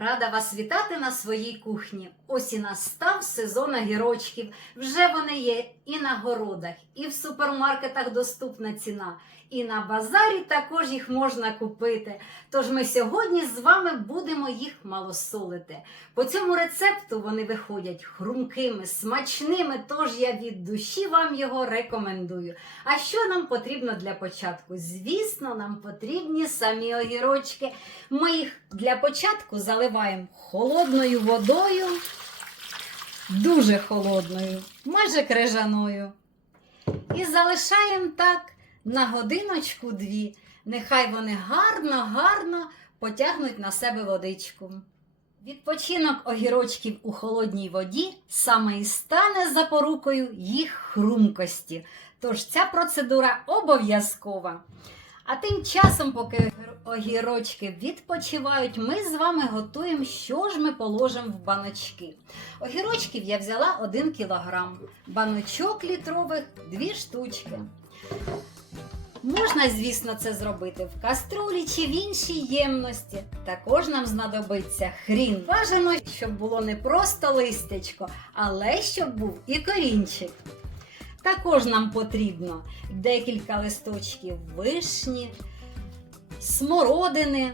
Рада вас вітати на своїй кухні. Ось і настав сезон огірочків. Вже вони є і на городах, і в супермаркетах доступна ціна, і на базарі також їх можна купити. Тож ми сьогодні з вами будемо їх малосолити. По цьому рецепту вони виходять хрумкими, смачними, тож я від душі вам його рекомендую. А що нам потрібно для початку? Звісно, нам потрібні самі огірочки. Ми їх для початку заливаємо холодною водою, дуже холодною, майже крижаною. І залишаємо так на годиночку-дві. Нехай вони гарно-гарно потягнуть на себе водичку. Відпочинок огірочків у холодній воді саме і стане запорукою їх хрумкості. Тож ця процедура обов'язкова. А тим часом, поки огірочки відпочивають, ми з вами готуємо, що ж ми положимо в баночки. Огірочків я взяла 1 кілограм, баночок літрових 2 штучки. Можна, звісно, це зробити в каструлі чи в іншій ємності. Також нам знадобиться хрін. Бажано, щоб було не просто листячко, але щоб був і корінчик. Також нам потрібно декілька листочків вишні, смородини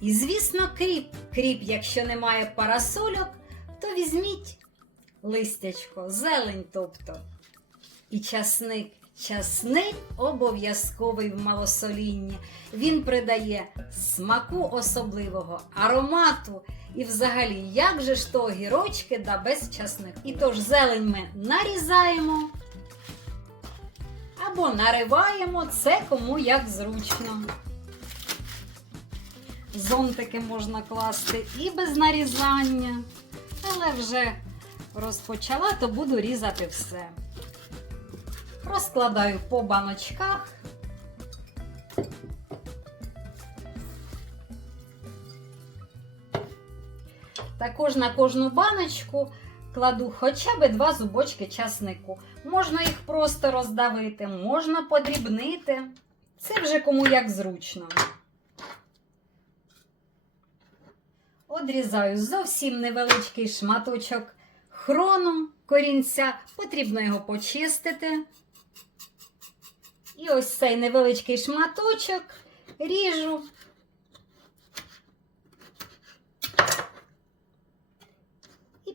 і, звісно, кріп. Кріп, якщо немає парасольок, то візьміть листячко, зелень, тобто. І часник. Часник обов'язковий в малосолінні. Він придає смаку особливого, аромату. І взагалі, як же ж то огірочки да без часнику. І тож зелень ми нарізаємо або нариваємо це кому як зручно. Зонтики можна класти і без нарізання, але вже розпочала, то буду різати все. Розкладаю по баночках. Також на кожну баночку кладу хоча б два зубочки часнику. Можна їх просто роздавити, можна подрібнити. Це вже кому як зручно. Одрізаю зовсім невеличкий шматочок хрону корінця. Потрібно його почистити. І ось цей невеличкий шматочок ріжу.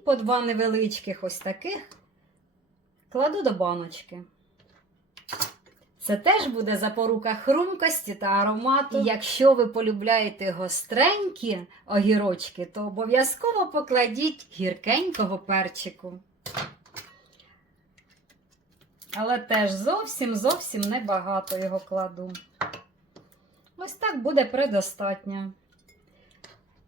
По два невеличких ось таких кладу до баночки. Це теж буде запорука хрумкості та аромату. І якщо ви полюбляєте гостренькі огірочки, то обов'язково покладіть гіркенького перчику. Але теж зовсім зовсім небагато його кладу. Ось так буде предостатньо.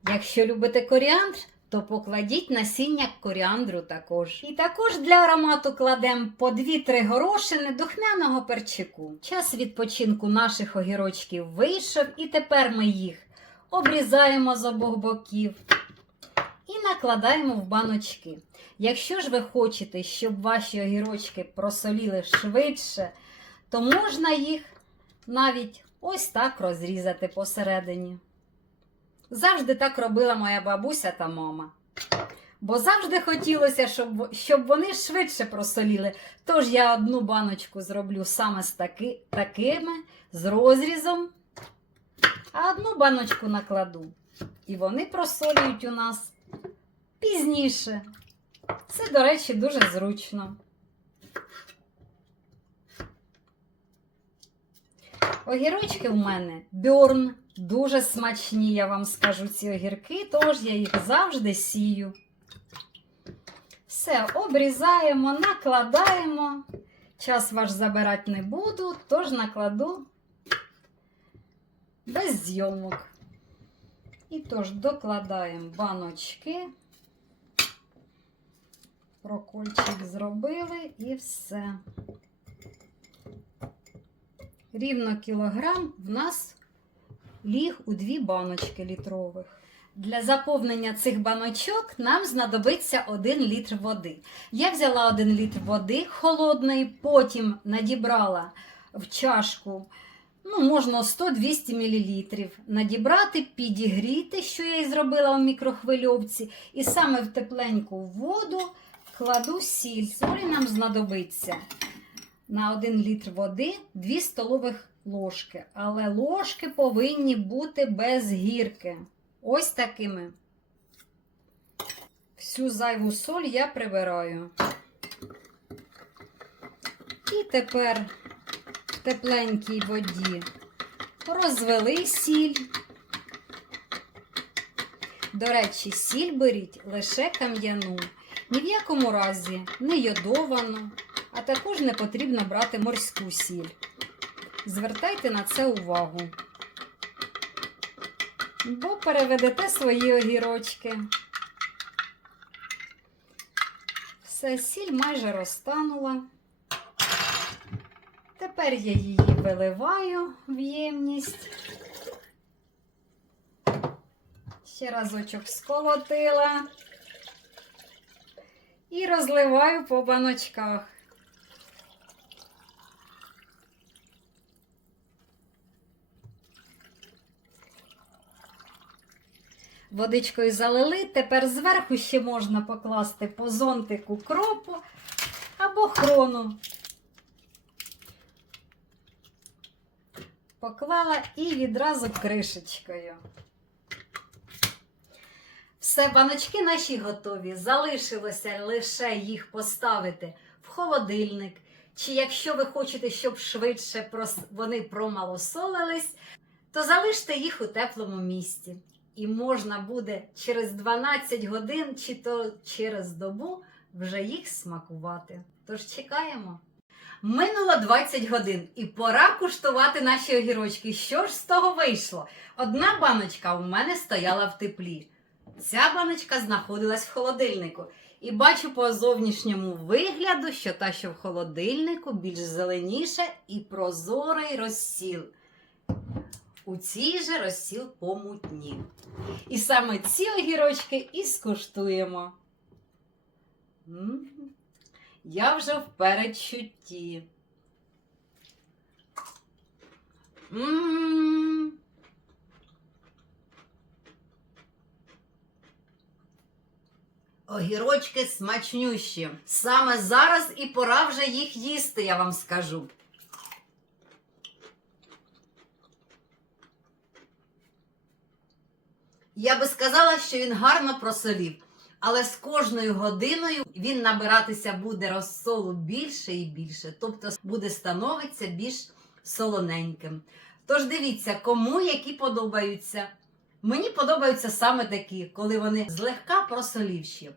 Якщо любите коріандр, то покладіть насіння коріандру також. І також для аромату кладемо по 2-3 горошини духмяного перчику. Час відпочинку наших огірочків вийшов, і тепер ми їх обрізаємо з обох боків і накладаємо в баночки. Якщо ж ви хочете, щоб ваші огірочки просоліли швидше, то можна їх навіть ось так розрізати посередині. Завжди так робила моя бабуся та мама. Бо завжди хотілося, щоб, щоб вони швидше просоліли. Тож я одну баночку зроблю саме з таки, такими, з розрізом, а одну баночку накладу. І вони просолюють у нас пізніше. Це, до речі, дуже зручно. Огірочки в мене бьорн, дуже смачні, я вам скажу ці огірки, тож я їх завжди сію. Все, обрізаємо, накладаємо. Час ваш забирати не буду, тож накладу без зйомок. І тож докладаємо баночки. Прокольчик зробили і все. Рівно кілограм в нас ліг у дві баночки літрових. Для заповнення цих баночок нам знадобиться 1 літр води. Я взяла 1 літр води холодної, потім надібрала в чашку ну, можна 100-200 мл. Надібрати, підігріти, що я і зробила у мікрохвильовці, і саме в тепленьку воду кладу сіль. Солі нам знадобиться на 1 літр води 2 столових ложки. Але ложки повинні бути без гірки. Ось такими. Всю зайву соль я прибираю. І тепер в тепленькій воді розвели сіль. До речі, сіль беріть лише кам'яну. Ні в якому разі не йодовану, а також не потрібно брати морську сіль. Звертайте на це увагу. Бо переведете свої огірочки. Все, сіль майже розтанула. Тепер я її виливаю в ємність. Ще разочок сколотила. І розливаю по баночках. Водичкою залили, тепер зверху ще можна покласти по зонтику кропу або хрону. Поклала і відразу кришечкою. Все, баночки наші готові. Залишилося лише їх поставити в холодильник. Чи якщо ви хочете, щоб швидше вони промалосолились, то залиште їх у теплому місці. І можна буде через 12 годин чи то через добу вже їх смакувати. Тож чекаємо. Минуло 20 годин і пора куштувати наші огірочки. Що ж з того вийшло? Одна баночка у мене стояла в теплі. Ця баночка знаходилась в холодильнику. І бачу по зовнішньому вигляду, що та, що в холодильнику, більш зеленіша і прозорий розсіл. У цій же розсіл помутнів. І саме ці огірочки і скуштуємо. М, Я вже в передчутті. М. Огірочки смачнющі. Саме зараз і пора вже їх їсти, я вам скажу. Я би сказала, що він гарно просолів, але з кожною годиною він набиратися буде розсолу більше і більше, тобто буде становитися більш солоненьким. Тож дивіться, кому які подобаються. Мені подобаються саме такі, коли вони злегка просолівші,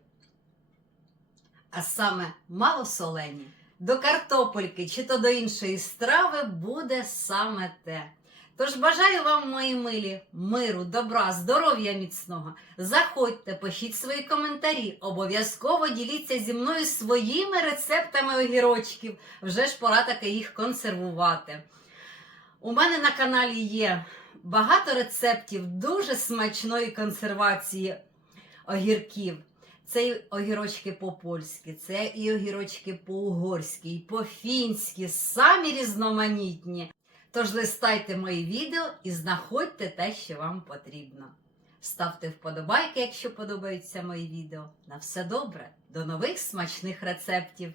а саме малосолені. До картопельки чи то до іншої страви буде саме те. Тож бажаю вам, мої милі, миру, добра, здоров'я міцного. Заходьте, пишіть свої коментарі. Обов'язково діліться зі мною своїми рецептами огірочків. Вже ж пора таки їх консервувати. У мене на каналі є багато рецептів дуже смачної консервації огірків. Це і огірочки по-польськи, це і огірочки по-угорськи, і по-фінськи, самі різноманітні. Тож листайте мої відео і знаходьте те, що вам потрібно. Ставте вподобайки, якщо подобаються мої відео. На все добре! До нових смачних рецептів!